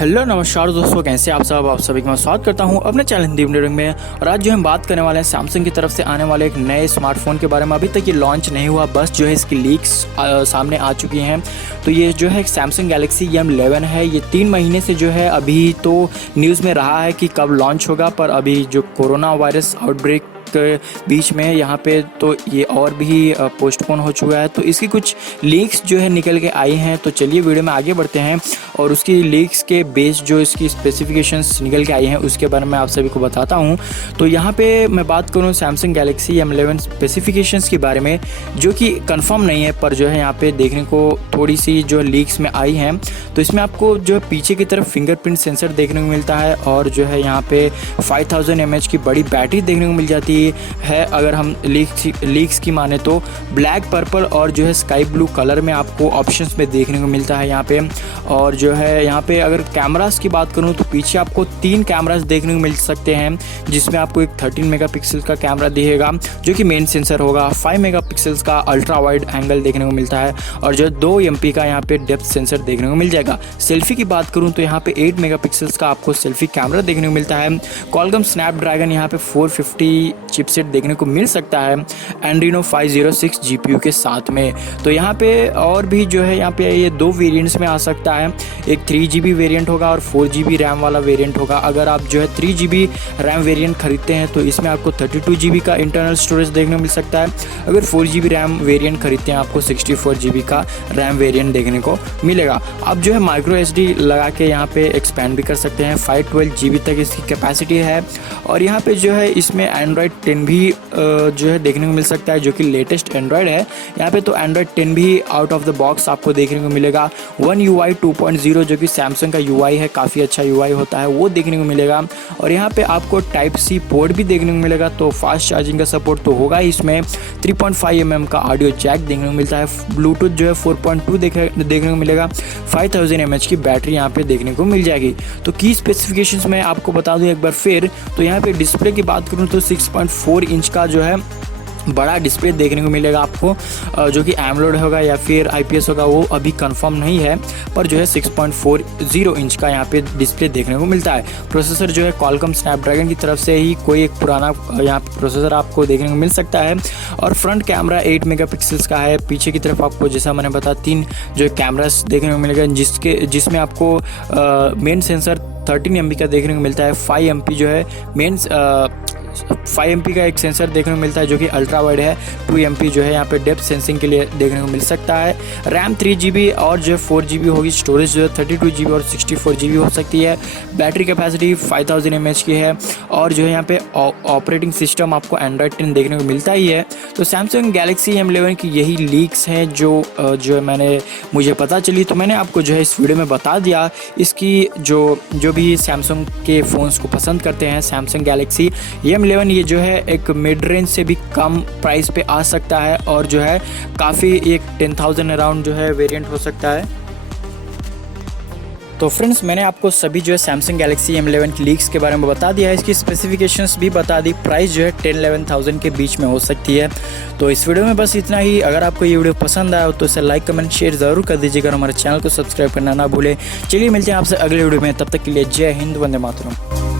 Hello नमस्कार दोस्तों, कैसे आप सब। आप सभी का मैं स्वागत करता हूं अपने चैनल हिंदी वीडियो में। और आज जो हम बात करने वाले हैं सैमसंग की तरफ से आने वाले एक नए स्मार्टफोन के बारे में। अभी तक ये लॉन्च नहीं हुआ, बस जो है इसकी लीक्स सामने आ चुकी हैं। तो ये जो है सैमसंग गैलेक्सी M11 है। ये 3 महीने से जो है अभी तो न्यूज़ में रहा है कि कब लॉन्च होगा, पर अभी जो कोरोना वायरस आउटब्रेक के बीच में यहाँ पे तो ये और भी पोस्टपोन हो चुका है। तो इसकी कुछ लीक्स जो है निकल के आई हैं। तो चलिए वीडियो में आगे बढ़ते हैं और उसकी लीक्स के बेस जो इसकी स्पेसिफिकेशंस निकल के आई हैं उसके बारे में आप सभी को बताता हूँ। तो यहाँ पे मैं बात करूँ सैमसंग गैलेक्सी M11 स्पेसिफिकेशंस के बारे में, जो कि कंफर्म नहीं है, पर जो है यहाँ पे देखने को थोड़ी सी जो लीक्स में आई हैं। तो इसमें आपको जो है पीछे की तरफ फिंगरप्रिंट सेंसर देखने को मिलता है और जो है यहाँ पे 5000 mAh की बड़ी बैटरी देखने को मिल जाती है। अगर हम लीक्स की माने तो ब्लैक, पर्पल और जो है स्काई ब्लू कलर में आपको ऑप्शंस में देखने को मिलता है यहाँ पे। और जो है यहाँ पे अगर कैमरास की बात करूँ तो पीछे आपको 3 कैमरास देखने को मिल सकते हैं, जिसमें आपको एक 13 मेगापिक्सल का कैमरा दिखेगा जो कि मेन सेंसर होगा। 5 मेगापिक्सल्स का अल्ट्रा वाइड एंगल देखने को मिलता है और जो 2 MP का यहाँ पे डेप्थ सेंसर देखने को मिल जाएगा। सेल्फी की बात करूँ तो यहाँ पे 8 मेगापिक्सल्स का आपको सेल्फी कैमरा देखने को मिलता है। क्वालकॉम स्नैपड्रैगन यहाँ पे 450 चिपसेट देखने को मिल सकता है एंड्रीनो 506 GPU के साथ में। तो यहाँ पे और भी जो है यहाँ पे ये 2 वेरिएंट्स में आ सकता है। एक 3GB वेरिएंट होगा और 4GB रैम वाला वेरिएंट होगा। अगर आप जो है 3GB रैम वेरिएंट खरीदते हैं तो इसमें आपको 32GB का इंटरनल स्टोरेज देखने को मिल सकता है। अगर 4GB रैम वेरिएंट खरीदते हैं आपको 64GB का रैम वेरिएंट देखने को मिलेगा। आप जो है माइक्रो SD लगा के यहाँ पे एक्सपेंड भी कर सकते हैं। 512GB तक इसकी कैपेसिटी है। और यहाँ पे जो है इसमें एंड्रॉयड 10 भी जो है देखने को मिल सकता है, जो कि लेटेस्ट एंड्रॉयड है। यहाँ पे तो एंड्रॉयड 10 भी आउट ऑफ द बॉक्स आपको देखने को मिलेगा। One UI 2.0 जो कि सैमसंग का UI है, काफ़ी अच्छा UI होता है, वो देखने को मिलेगा। और यहाँ पे आपको टाइप C पोर्ट भी देखने को मिलेगा। तो फास्ट चार्जिंग का सपोर्ट तो होगा इसमें। 3.5 mm का ऑडियो जैक देखने को मिलता है। ब्लूटूथ जो है 4.2 देखने को मिलेगा। 5000 mAh की बैटरी यहाँ पे देखने को मिल जाएगी। तो की स्पेसिफिकेशंस मैं आपको बता दूँ एक बार फिर। तो यहाँ पे डिस्प्ले की बात करूँ तो 6.4 इंच का जो है बड़ा डिस्प्ले देखने को मिलेगा आपको, जो कि एमोलेड होगा या फिर IPS होगा वो अभी कंफर्म नहीं है, पर जो है 6.40 इंच का यहाँ पे डिस्प्ले देखने को मिलता है। प्रोसेसर जो है क्वालकॉम स्नैपड्रैगन की तरफ से ही कोई एक पुराना यहाँ पे प्रोसेसर आपको देखने को मिल सकता है। और फ्रंट कैमरा 8 मेगापिक्सल्स का है। पीछे की तरफ आपको जैसा मैंने बताया 3 जो कैमरास देखने को मिलेगा, जिसमें आपको मेन सेंसर 13 MP का देखने को मिलता है। 5 MP जो है मेन 5 MP का एक सेंसर देखने को मिलता है जो कि अल्ट्रा वाइड है। 2 MP जो है यहाँ पे डेप्थ सेंसिंग के लिए देखने को मिल सकता है। रैम 3GB और जो है 4GB होगी। स्टोरेज जो है 32GB और 64GB हो सकती है। बैटरी कैपेसिटी 5000 mAh की है। और जो है यहाँ पे ऑपरेटिंग सिस्टम आपको एंड्रॉयड 10 देखने को मिलता ही है। तो सैमसंग गैलेक्सी M11 की यही लीक्स हैं जो मुझे पता चली, तो मैंने आपको जो है इस वीडियो में बता दिया। इसकी जो भी सैमसंग के फ़ोन्स को पसंद करते हैं, सैमसंग गैलेक्सी M11 ये जो है एक मिड रेंज से भी कम प्राइस पे आ सकता है और जो है काफ़ी एक 10,000 अराउंड जो है वेरिएंट हो सकता है। तो फ्रेंड्स, मैंने आपको सभी जो है सैमसंग गैलेक्सी M11 की लीक्स के बारे में बता दिया है। इसकी स्पेसिफिकेशंस भी बता दी। प्राइस जो है 10-11,000 के बीच में हो सकती है। तो इस वीडियो में बस इतना ही। अगर आपको ये वीडियो पसंद आया हो तो इसे लाइक, कमेंट, शेयर ज़रूर कर दीजिएगा और हमारे चैनल को सब्सक्राइब करना ना भूलें। चलिए मिलते हैं आपसे अगले वीडियो में, तब तक के लिए जय हिंद, वंदे मातरम।